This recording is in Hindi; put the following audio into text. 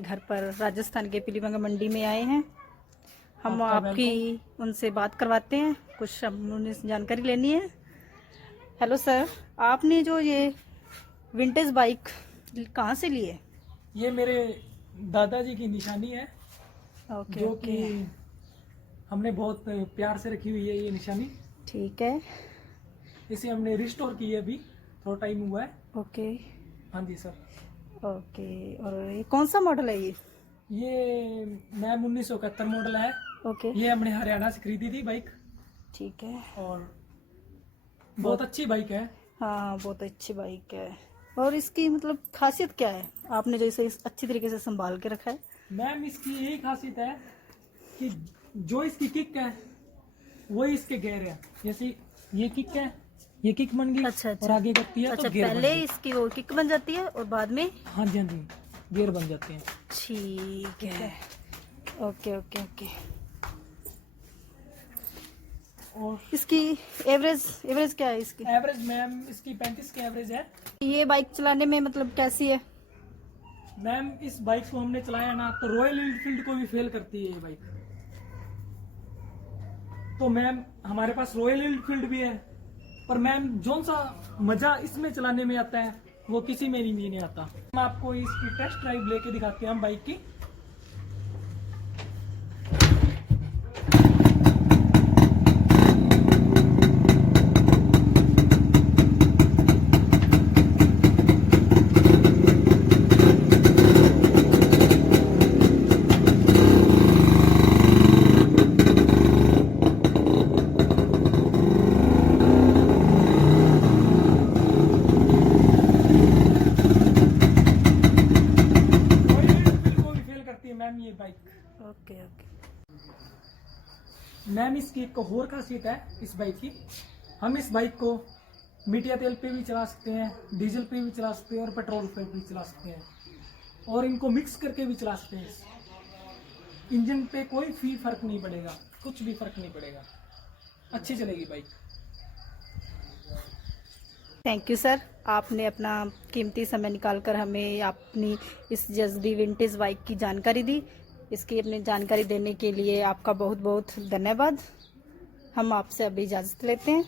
के घर पर राजस्थान के पीलीभंगा मंडी में आए हैं। हम आपकी उनसे बात करवाते हैं, कुछ हमने जानकारी लेनी है। हेलो सर, आपने जो ये विंटेज बाइक कहाँ से ली है? ये मेरे दादाजी की निशानी है। ओके, जो कि हमने बहुत प्यार से रखी हुई है ये निशानी। ठीक है। इसे हमने रिस्टोर की है, अभी थोड़ा टाइम हुआ है। ओके। हाँ जी सर। ओके, और ये कौन सा मॉडल है ये? ये मैम 1971 मॉडल है। ओके। ये हमने हरियाणा से खरीदी थी बाइक, ठीक है। और बहुत अच्छी बाइक है। हाँ, बहुत अच्छी बाइक है। और इसकी मतलब खासियत क्या है, आपने जैसे इस अच्छी तरीके से संभाल के रखा है? मैम इसकी यही खासियत है कि जो इसकी किक है वही इसके गेयर है। जैसे ये किक है, ये किक बन गई। अच्छा। और आगे करती है अच्छा, तो गियर बन पहले गई। इसकी वो किक बन जाती है और बाद में? हाँ जी, हाँ जी, गियर बन जाते हैं। ठीक है। Okay okay okay. और इसकी एवरेज क्या है इसकी? एवरेज मैम इसकी 35 की एवरेज है। ये बाइक चलाने में मतलब कैसी है? मैम इस बाइक को हमने चलाया ना तो रॉयल एनफील्ड को भी फेल करती है ये बाइक। तो मैम हमारे पास रॉयल एनफील्ड भी है, पर मैम जोन सा मजा इसमें चलाने में आता है वो किसी में नहीं आता। हम आपको इसकी टेस्ट ड्राइव लेके दिखाते हैं हम बाइक की। मैम ये बाइक। Okay okay. मैम इसकी एक और खासियत है इस बाइक की, हम इस बाइक को मिट्टिया तेल पे भी चला सकते हैं, डीजल पे भी चला सकते हैं और पेट्रोल पे भी चला सकते हैं, और इनको मिक्स करके भी चला सकते हैं। इंजन पे कोई भी फर्क नहीं पड़ेगा, कुछ भी फर्क नहीं पड़ेगा, अच्छी चलेगी बाइक। थैंक यू सर, आपने अपना कीमती समय निकालकर हमें अपनी इस जज़बी विंटेज बाइक की जानकारी दी। इसकी अपनी जानकारी देने के लिए आपका बहुत बहुत धन्यवाद। हम आपसे अभी इजाज़त लेते हैं।